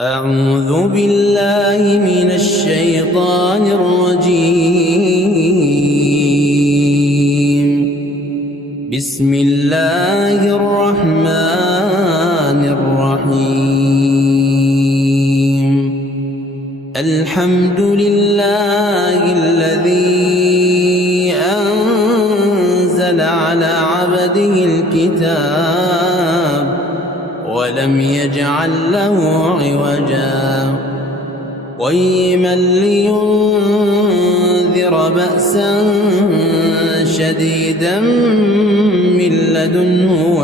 أعوذ بالله من الشيطان الرجيم. بسم الله الرحمن الرحيم. الحمد لله الذي أنزل على عبده الكتاب ولم يجعل له عوجا قيما لينذر بأسا شديدا من لدنه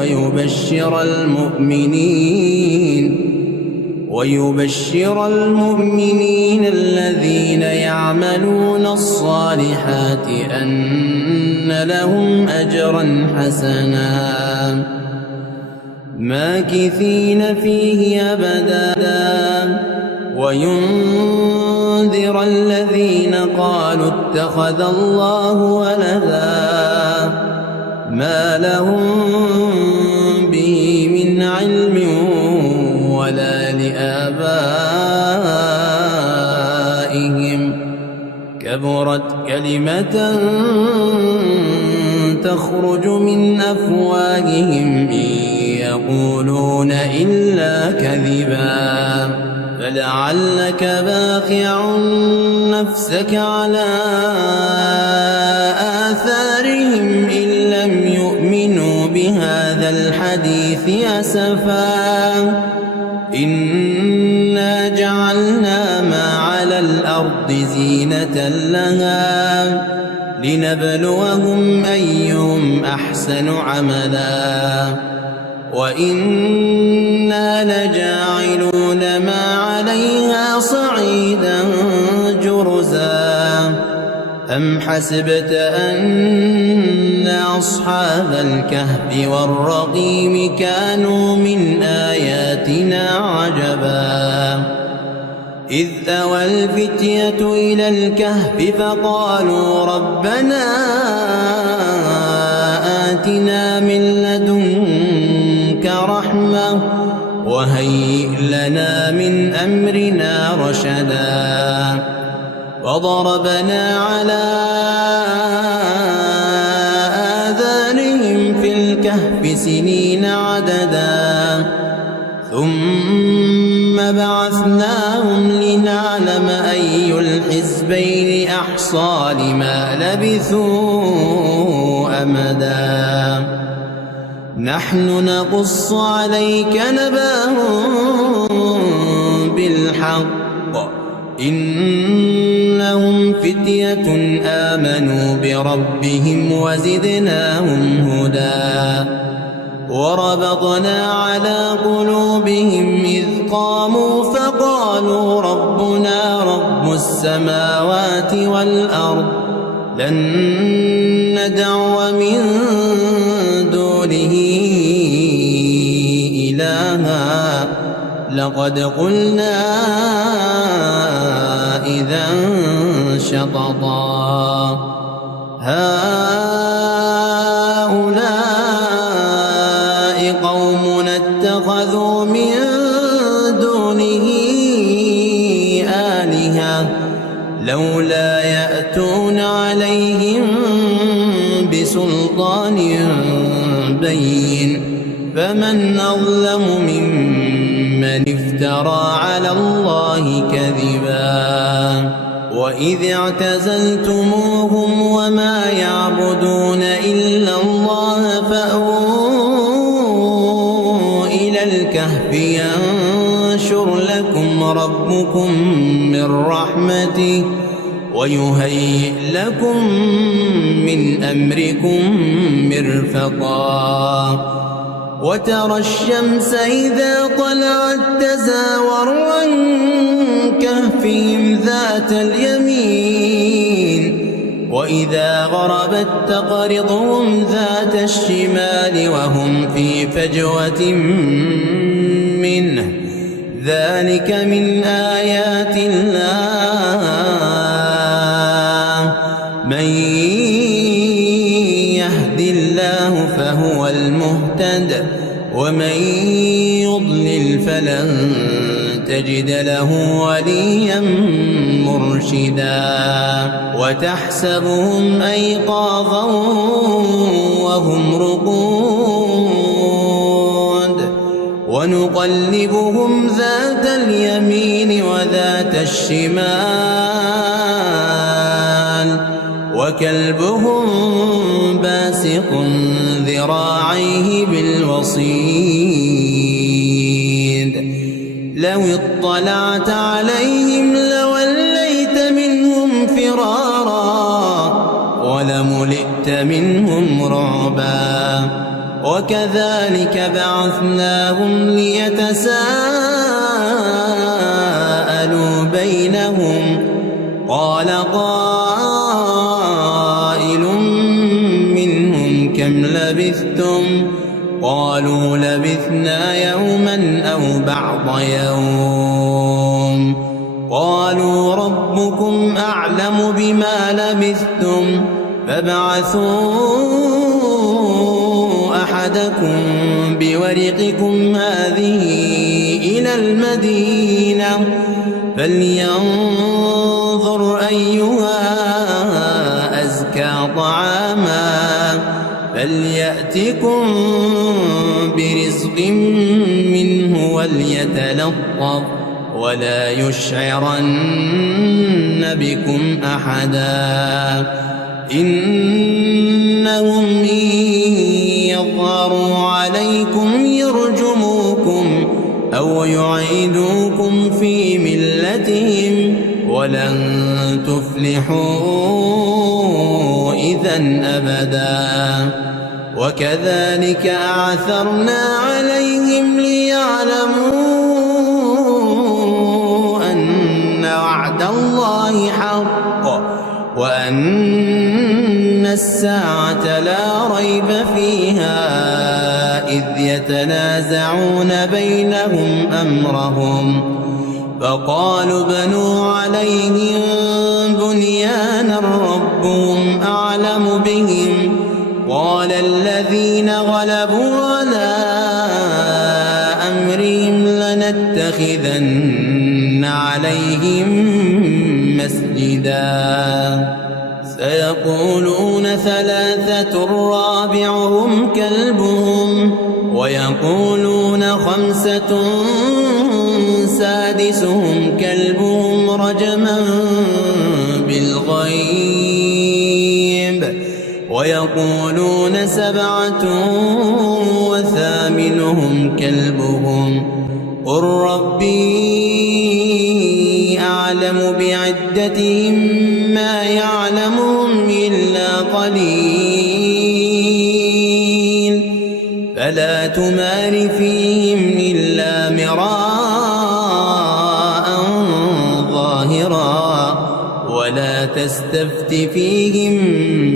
ويبشر المؤمنين الذين يعملون الصالحات أن لهم أجرا حسنا ماكثين فيه أبدا وينذر الذين قالوا اتخذ الله ولدا ما لهم به من علم ولا لآبائهم كبرت كلمة تخرج من أفواههم يقولون إلا كذبا فلعلك باخع نفسك على آثارهم إن لم يؤمنوا بهذا الحديث أسفا إنا جعلنا ما على الأرض زينة لها لنبلوهم أيهم أحسن عملا وإنا لجاعلون ما عليها صعيدا جرزا أم حسبت أن أصحاب الكهف والرقيم كانوا من آياتنا عجبا إذ أوى الفتية إلى الكهف فقالوا ربنا آتنا من لدنك رحمة وهيئ لنا من أمرنا رشدا وضربنا على آذانهم في الكهف سنين عددا ثم بعثناهم لنعلم أي الحزبين أحصى لما لبثوا أمدا نحن نقص عليك نبأهم بالحق إنهم فتية آمنوا بربهم وزدناهم هدى وربطنا على قلوبهم إذ قاموا فقالوا ربنا رب السماوات والأرض لن ندعو من دونه إلها لقد قلنا إذا شططا هؤلاء قومنا اتخذوا من دونه آلهة لولا يأتون عليهم بسلطان بين فمن أظلم ممن افترى على الله كذبا وإذ اعتزلتموهم وما يعبدون إلا الله فأووا إلى الكهف ينشر لكم ربكم من رحمته ويهيئ لكم من أمركم مرفقا وترى الشمس إذا طلعت تزاور عن كهفهم ذات اليمين وإذا غربت تقرضهم ذات الشمال وهم في فجوة منه ذلك من آيات الله من يهد الله فهو المهتد ومن يضلل فلن تجد له وليا مرشدا وتحسبهم أيقاظا وهم رقود ونقلبهم ذات اليمين وذات الشمال وكلبهم باسق ذراعيه بالوصيد لو اطلعت عليهم لوليت منهم فرارا ولملئت منهم رعبا وكذلك بعثناهم ليتساءلوا بينهم قال قائل منهم كم لبثتم قالوا لبثنا يوما أو بعض يوم قالوا ربكم أعلم بما لبثتم فابعثوا أحدكم بورقكم هذه إلى المدينة فلينظر أيها أزكى طعاما فليأتكم برزق منه وليتلطف ولا يشعرن بكم أحدا إنهم إن يظهروا عليكم يرجموكم أو يعيدوكم في ملتهم ولن تفلحوا إذا أبدا وكذلك أعثرنا عليهم ليعلموا أن وعد الله حق وأن الساعة لا ريب فيها إذ يتنازعون بينهم أمرهم فقالوا بنوا عليهم بنيانا ربهم أعلم بهم قال الذين غلبوا على أمرهم لنتخذن عليهم مسجدا سيقولون ثلاثة رابعهم كلبهم ويقولون خمسة سادسهم كلبهم رجما بالغيب ويقولون سبعة وثامنهم كلبهم قل ربي أعلم بعدتهم ما يعلمهم إلا قليل فلا تمار فيهم إلا مراء ظاهرا ولا تستفت فيهم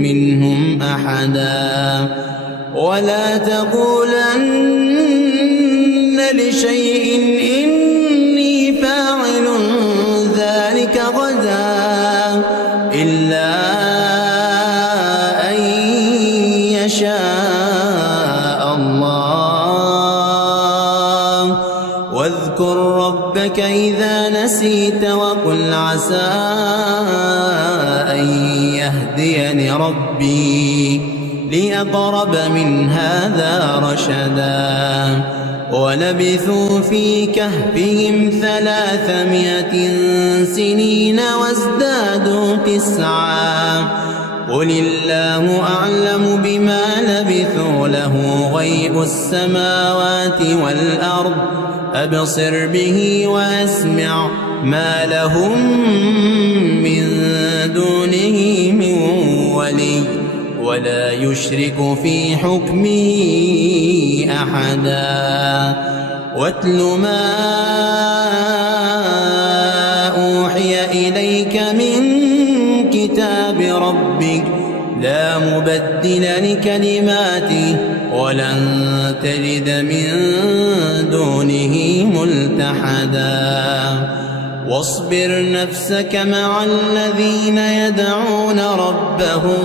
منهم أحدا ولا تقولن لشيء إني فاعل ذلك غدا إلا أن يشاء الله واذكر ربك إذا نسيت وقل عسى أن يهديني ربي لأقرب من هذا رشدا ولبثوا في كهفهم 300 سنين وازدادوا 9 قل الله أعلم بما لبثوا له غيب السماوات والأرض أبصر به وأسمع ما لهم من دونه من ولي ولا يشرك في حكمه أحدا واتل ما أوحي إليك من كتاب ربك لا مبدل لكلماته ولن تجد من دونه ملتحدا واصبر نفسك مع الذين يدعون ربهم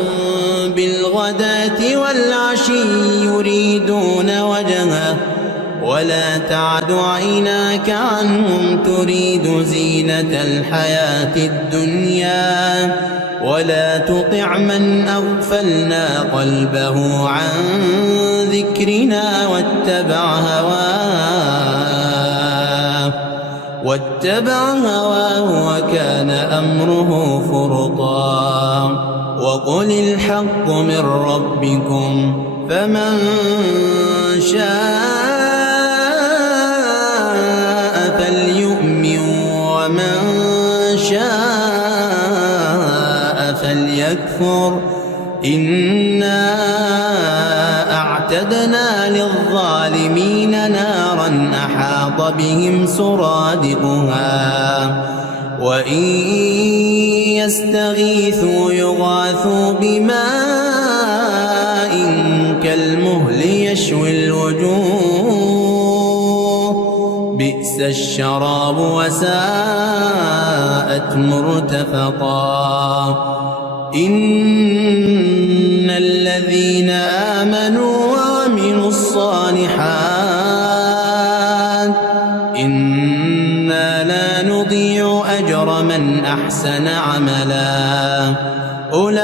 بالغداة والعشي يريدون وجهه ولا تعد عيناك عنهم تريد زينة الحياة الدنيا ولا تطع من أغفلنا قلبه عن ذكرنا واتبع هواه وكان أمره فرطا وقل الحق من ربكم فمن شاء فليؤمن ومن شاء فليكفر إنا أعتدنا للظالمين نارا أحاط بهم سرادقها وإن يستغيثوا يغاثوا بماء كالمهل يشوي الوجوه بئس الشراب وساءت مرتفقا إن الذين آمنوا وعملوا الصالحات إنا لا نضيع أجر من أحسن عملا أولئك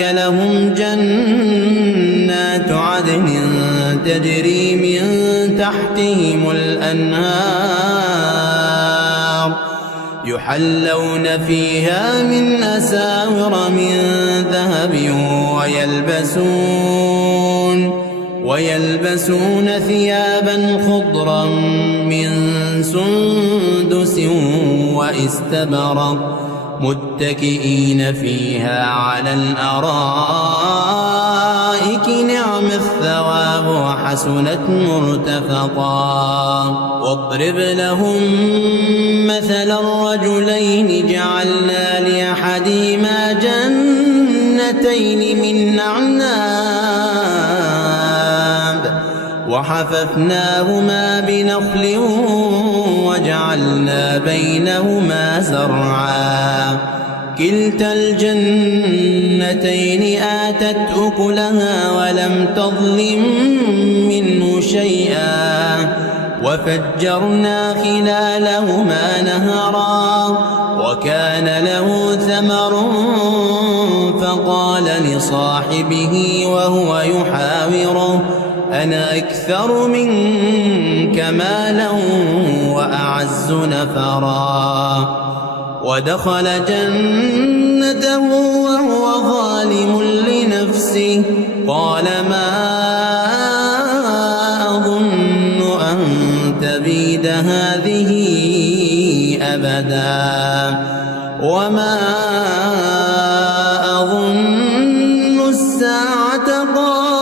لهم جنات عدن تجري من تحتهم الأنهار يحلون فيها من أساور من ذهب ويلبسون ثيابا خضرا من سندس واستبرق متكئين فيها على الأرائك نعم الثواب وحسنت مرتفقا واضرب لهم مثل الرجلين جعلنا لأحدهما جنتين من أعناب وحففناهما بنخل وجعلنا بينهما زرعا كلتا الجنتين آتت أكلها ولم تظلم منه شيئا وفجرنا خلالهما نهرا وكان له ثمر فقال لصاحبه وهو يحاوره أنا أكثر منك مالا وأعز نفرا ودخل جنته وهو ظالم لنفسه قال ما أظن أن تبيد هذه أبدا وما أظن الساعة قائمة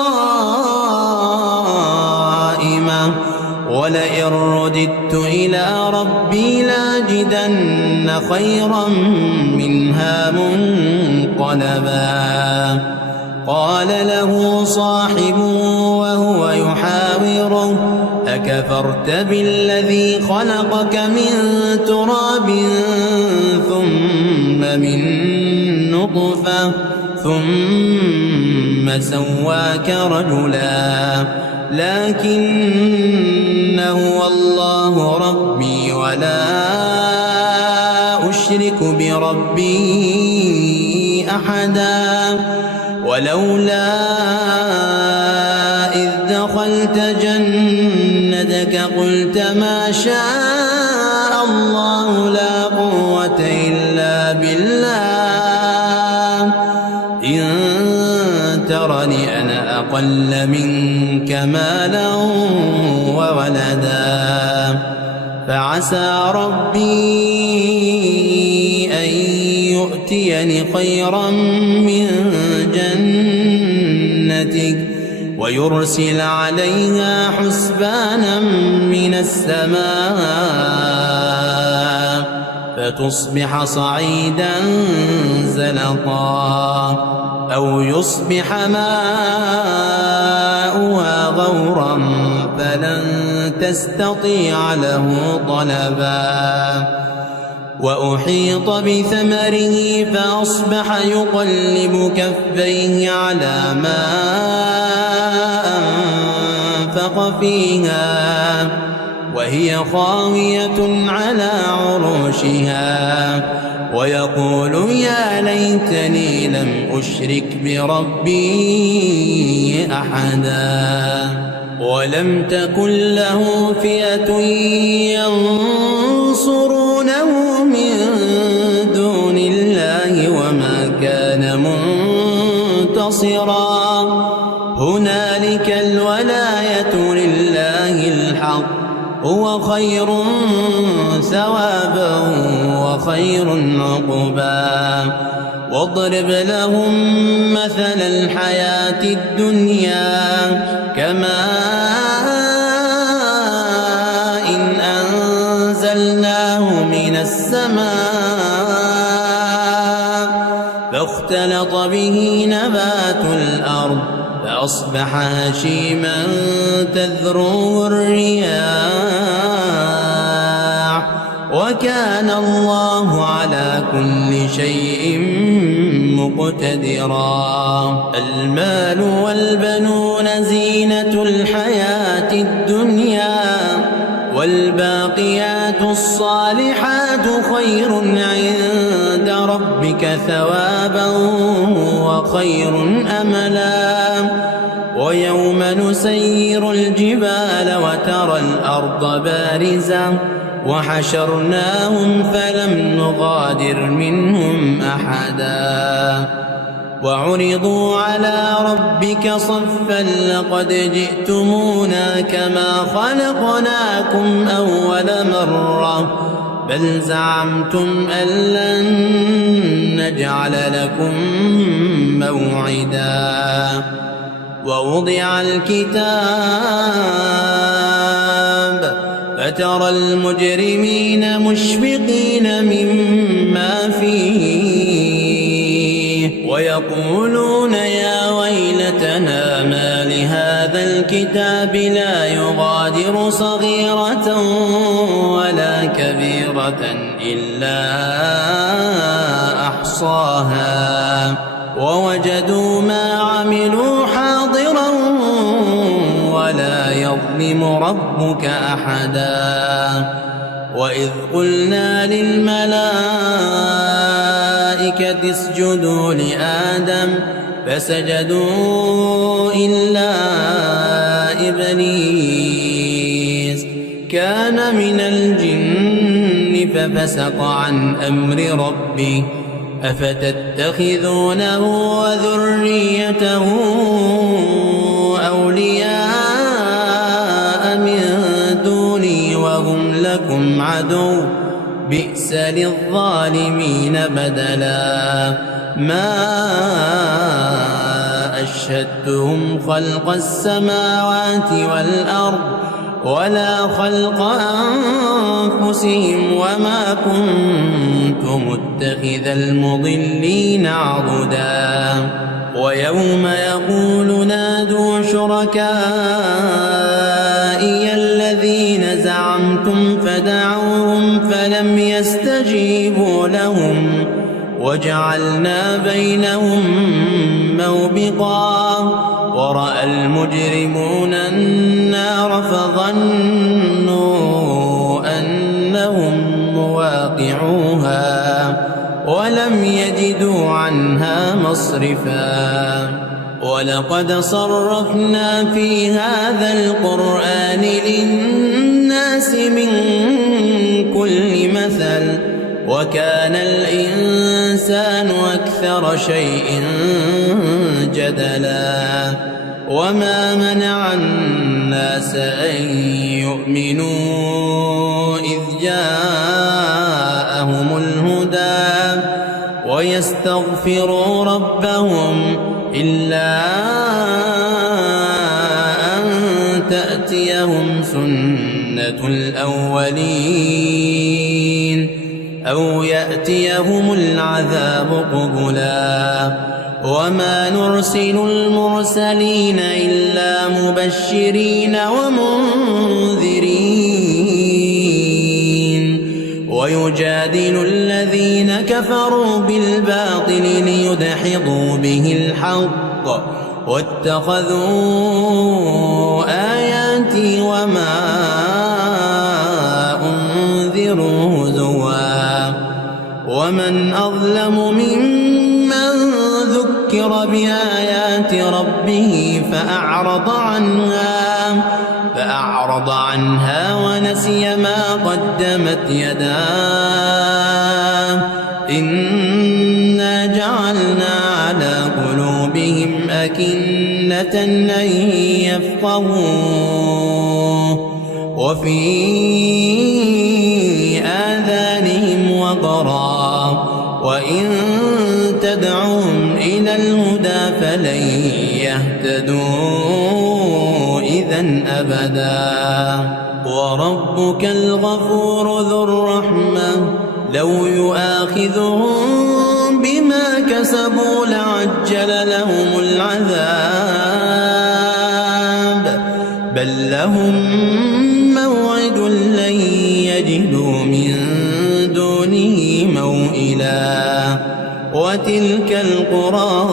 ولئن رددت إلى ربي لاجدن خيرا منها منقلبا قال له صاحبه وهو يحاوره أكفرت بالذي خلقك من تراب ثم من نطفة ثم سواك رجلا لكن هو الله ربي ولا أشرك بربي أحدا ولولا إذ دخلت جنتك قلت ما شاء الله لا قوة إلا بالله إن ترني أنا أقل منك مالا وولدا فعسى ربي أن يؤتيني خيرا من جنتك ويرسل عليها حسبانا من السماء فتصبح صعيدا زلقا أو يصبح ماؤها غورا فلن تستطيع له طلبا وأحيط بثمره فأصبح يقلب كفيه على ما ففسق فيها وهي خاوية على عروشها ويقول يا ليتني لم أشرك بربي أحدا ولم تكن له فئة ينصرونه من دون الله وما كان منتصرا هنالك الولاية لله الحق هو خير ثوابا وخير عقبا واضرب لهم مثل الحياة الدنيا كماء إن أنزلناه من السماء فاختلط به نبات الأرض فأصبح هشيما تذروه الرياح وكان الله على كل شيء مقتدرا المال والبنون زينة الحياة الدنيا والباقيات الصالحات خير عند ربك ثوابا وخير أملا ويوم نسير الجبال وترى الأرض بارزة وحشرناهم فلم نغادر منهم أحدا وعرضوا على ربك صفا لقد جئتمونا كما خلقناكم أول مرة بل زعمتم أن لن نجعل لكم موعدا ووضع الكتاب فترى المجرمين مشفقين مما فيه ويقولون يا ويلتنا ما لهذا الكتاب لا يغادر صغيرة ولا كبيرة إلا أحصاها ووجدوا ما عملوا حاضرا ولا يظلم ربك أحدا وإذ قلنا للملائكة اسجدوا لآدم فسجدوا إلا إبليس كان من الجن ففسق عن أمر ربه أفتتخذونه وذريته أولياء من دوني وهم لكم عدو بئس للظالمين بدلا ما أشهدتهم خلق السماوات والأرض ولا خلق أنفسهم وما كنت متخذ المضلين عضدا ويوم يقول نادوا شركائي الذين زعمتم فدعوهم فلم يستجيبوا لهم وجعلنا بينهم موبقا ورأى المجرمون النار فظنوا أنهم مواقعوها ولم يجدوا عنها مصرفا ولقد صرفنا في هذا القرآن للناس من كل مثل وكان الإنسان أكثر شيء جدلا وما منع الناس أن يؤمنوا إذ جاءهم الهدى ويستغفروا ربهم إلا أن تأتيهم سنة الأولين أو يأتيهم العذاب قبلا وما نرسل المرسلين إلا مبشرين ومنذرين ويجادل الذين كفروا بالباطل ليدحضوا به الحق واتخذوا آياتي وما أنذروا هزوا ومن أظلم ممن ذكر بآيات ربه فأعرض عنها ونسي ما قدمت يداه إنا جعلنا على قلوبهم أكنة أن يفقهوه وفي آذانهم وقرا وإن تدعوهم إلى الهدى فلن يهتدوا إذا أبدا وربك الغفور ذو الرحمة لو يؤاخذهم بما كسبوا لعجل لهم العذاب بل لهم موعد لن يجدوا من دونه موئلا وتلك القرى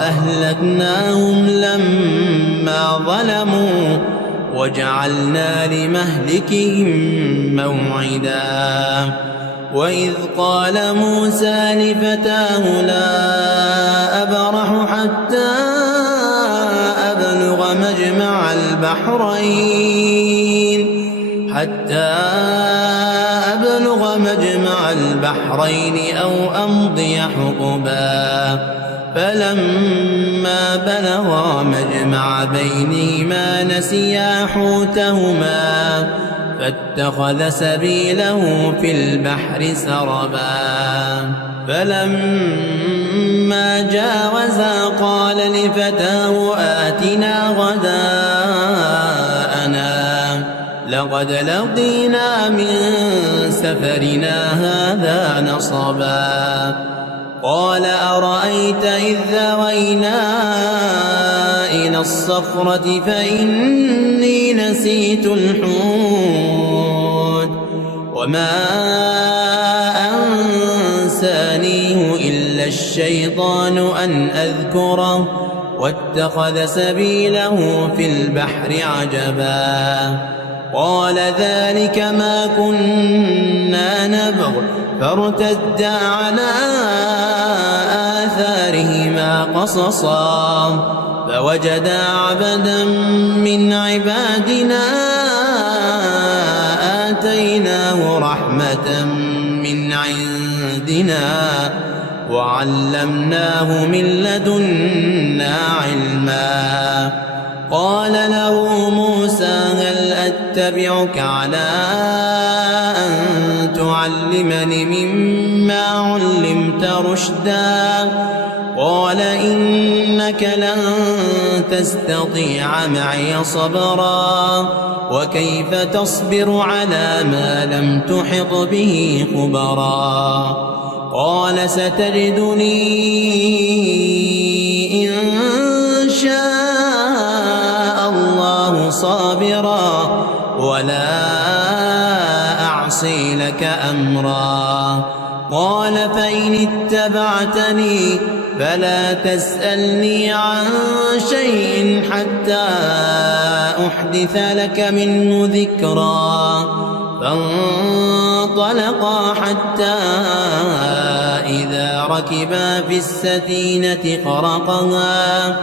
أهلكناهم لما ظلموا وجعلنا لمهلكهم موعدا وإذ قال موسى لفتاه لا أبرح حتى أبلغ مجمع البحرين أو أمضي حقبا فلما بلغا مجمع بينهما نسيا حوتهما فاتخذ سبيله في البحر سربا فلما جاوزا قال لفتاه آتنا غداءنا لقد لقينا من سفرنا هذا نصبا قال أرأيت إذ ذوينا إلى الصخرة فإني نسيت الحوت وما أنسانيه إلا الشيطان أن أذكره واتخذ سبيله في البحر عجبا قال ذلك ما كنا نبغ فارتدا على آثارهما قصصا فوجدا عبدا من عبادنا آتيناه رحمة من عندنا وعلمناه من لدنا علما قال له موسى هل أتبعك على أن تعلمني مما علمت رشدا قال إنك لن تستطيع معي صبرا وكيف تصبر على ما لم تحط به خبرا قال ستجدني إن شاء الله صابرا ولا أعصي لك أمرا قال فإن اتبعتني فلا تسألني عن شيء حتى أحدث لك منه ذكرا فانطلقا حتى إذا ركبا في السفينة خرقها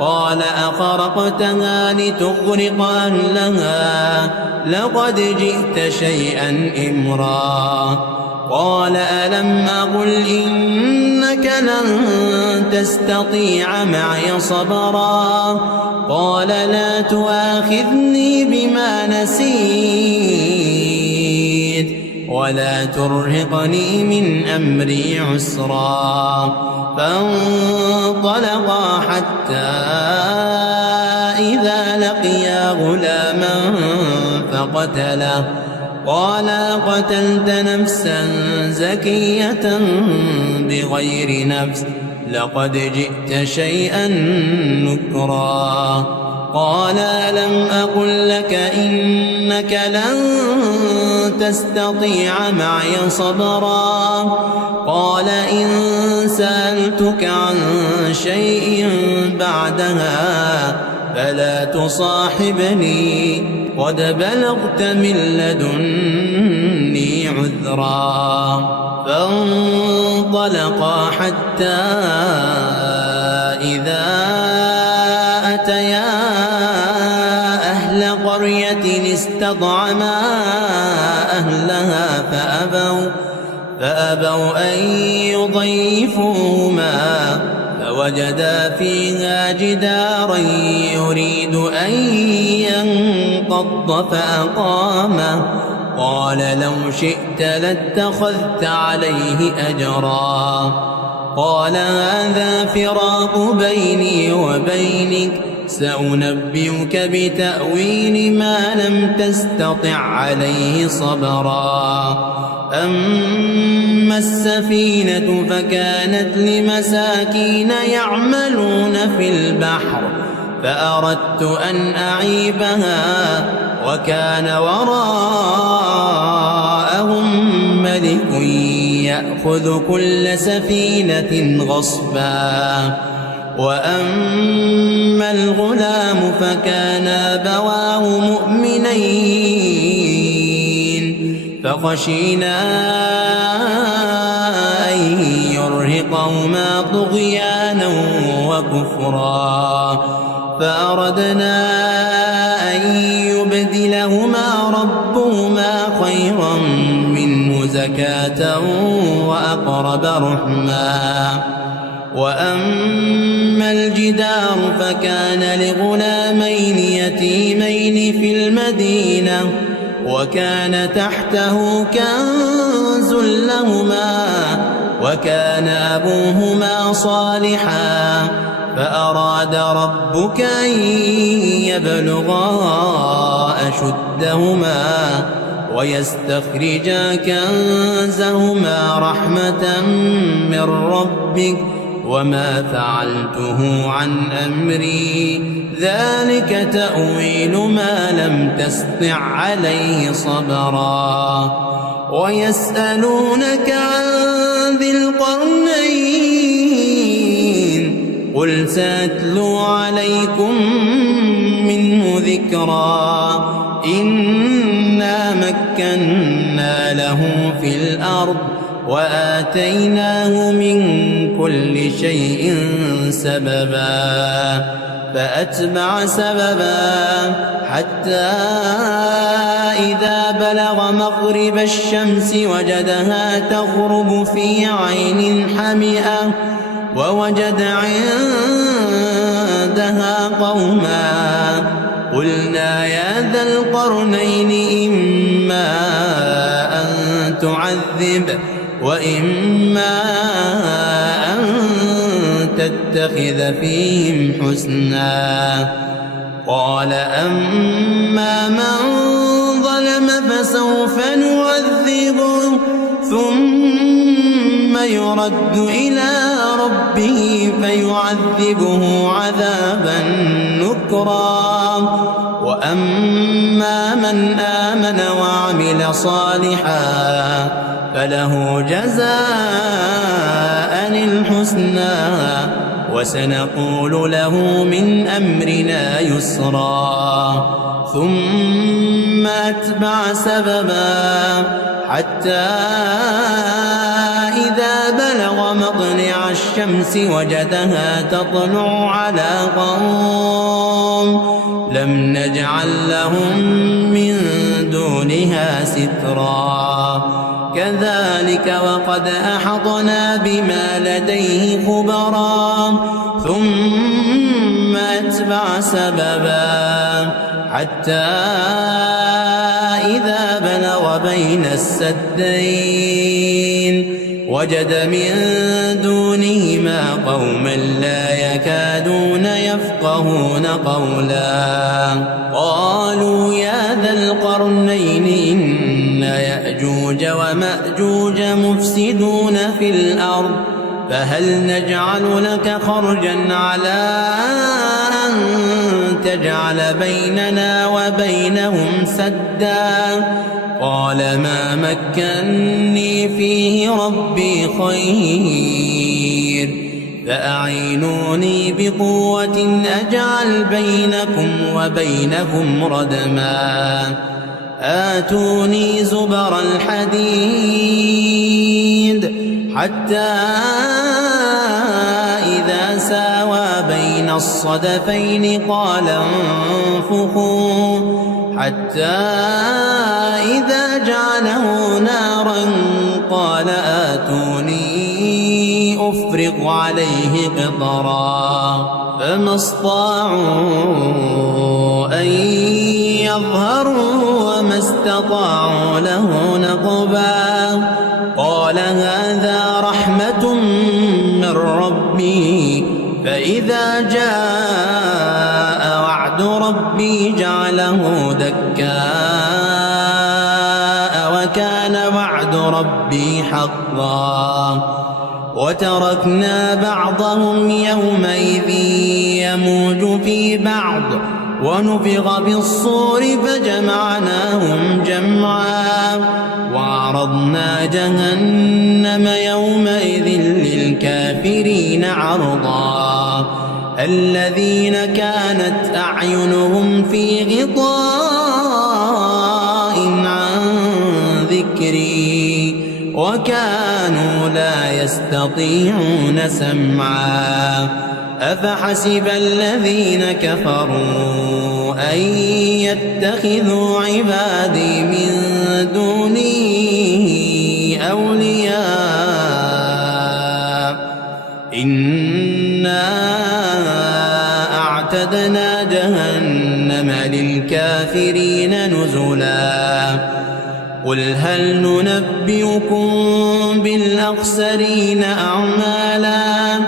قال أخرقتها لتغرق أهلها لقد جئت شيئا إمرا قال ألم أقل إنك لن تستطيع معي صبرا قال لا تؤاخذني بما نسيت ولا ترهقني من أمري عسرا فانطلقا حتى إذا لقيا غلاما فقتله قال قتلت نفسا زكية بغير نفس لقد جئت شيئا نكرا قال ألم أقل لك إنك لن تستطيع معي صبرا قال إن سألتك عن شيء بعدها فلا تصاحبني قد بلغت من لدني عذرا. فانطلقا حتى إذا أتيا أهل قرية استطعما أهلها فأبوا أن يضيفوهما فوجدا فيها جدارا يريد أن ينقض فأقامه. قال لو شئت لاتخذت عليه أجرا. قال هذا فراق بيني وبينك سأنبئك بتأويل ما لم تستطع عليه صبرا. أما السفينة فكانت لمساكين يعملون في البحر فأردت أن أعيبها وكان وراءهم ملك يأخذ كل سفينة غصبا. وأما الغلام فكان أبواه مؤمنين فخشينا أن يرهقهما طغيانا وكفرا فأردنا أن يبدلهما ربهما خيرا منه زكاة وأقرب رحما. وأما الجدار فكان لغلامين يتيمين في المدينة وكان تحته كنز لهما وكان أبوهما صالحا فأراد ربك أن يبلغا أشدهما ويستخرجا كنزهما رحمة من ربك وما فعلته عن أمري ذلك تأويل ما لم تسطع عليه صبرا. ويسألونك عن ذي القرنين قل سأتلو عليكم منه ذكرا. إنا مكنا له في الأرض وآتيناه من كل شيء سببا. فأتبع سببا حتى إذا بلغ مغرب الشمس وجدها تغرب في عين حمئة ووجد عندها قوما قلنا يا ذا القرنين إما أن تعذب وإما أن تتخذ فيهم حسنا. قال أما من ظلم فسوف نعذبه ثم يرد إلى ربه فيعذبه عذابا نكرا. وأما من آمن وعمل صالحا فله جزاء الحسنى وسنقول له من أمرنا يسرا. ثم أتبع سببا حتى إذا بلغ مطلع الشمس وجدها تطلع على قوم لم نجعل لهم من دونها سترا. كذلك وقد أحطنا بما لديه خبرا. ثم أتبع سببا حتى إذا بلغ بين السدين وجد من دونهما قوما لا يكادون يفقهون قولا. قالوا يا ذا القرنين إن يأجوج ومأجوج مفسدون في الأرض فهل نجعل لك خرجا على أن تجعل بيننا وبينهم سدا. قال ما مكنني فيه ربي خير فأعينوني بقوة أجعل بينكم وبينهم ردما آتوني زبر الحديد حتى إذا ساوى بين الصدفين قال انفخوا حتى إذا جعله نارا قال آتوني أفرغ عليه قطرا فما استطاعوا أن يظهروا وما استطاعوا له نقبا قال هذا رحمة من ربي فإذا جاء وعد ربي جعله دكاء وكان وعد ربي حقا وتركنا بعضهم يومئذ يموج في بعض ونفخ بالصور فجمعناهم جمعا وعرضنا جهنم يومئذ للكافرين عرضا الذين كانت أعينهم في غطاء عن ذكري وكانوا لا يستطيعون سمعا أفحسب الذين كفروا أن يتخذوا عبادي من دوني أولياء إنا أعتدنا جهنم للكافرين نزلا قل هل ننبئكم بالأخسرين أعمالا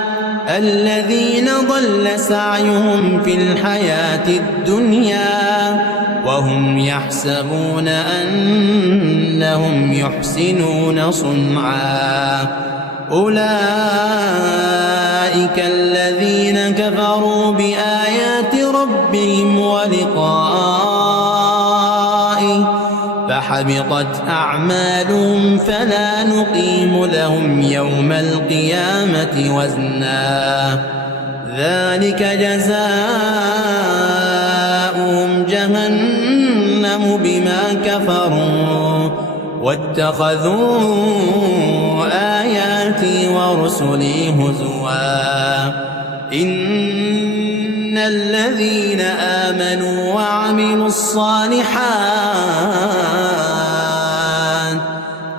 الذين ضل سعيهم في الحياة الدنيا وهم يحسبون أنهم يحسنون صنعا أولئك الذين كفروا بآيات ربهم ولقائه فحبطت أعمالهم فلا نقيم لهم يوم القيامة وزنا ذلك جزاؤهم جهنم بما كفروا واتخذوا آياتي ورسلي هزوا إن الذين آمنوا وعملوا الصالحات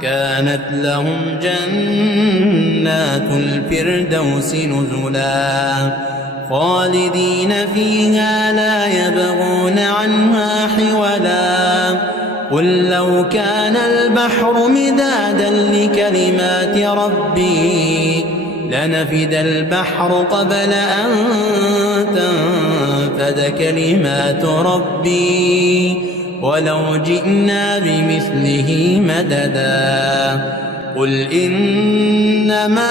كانت لهم جنات الفردوس نزلا خالدين فيها لا يبغون عنها حولا قل لو كان البحر مدادا لكلمات ربي لنفد البحر قبل أن تنفد كلمات ربي ولو جئنا بمثله مددا قل إنما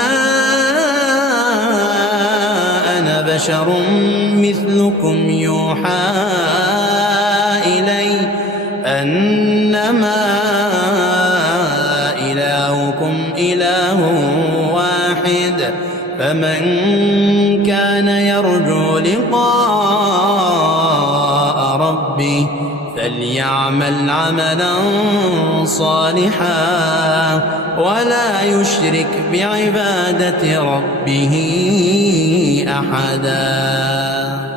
أنا بشر مثلكم يوحى إلي أنما إلهكم إله واحد فمن كان يرجو لقاء ربه فليعمل عملا صالحا ولا يشرك بعبادة ربه أحدا.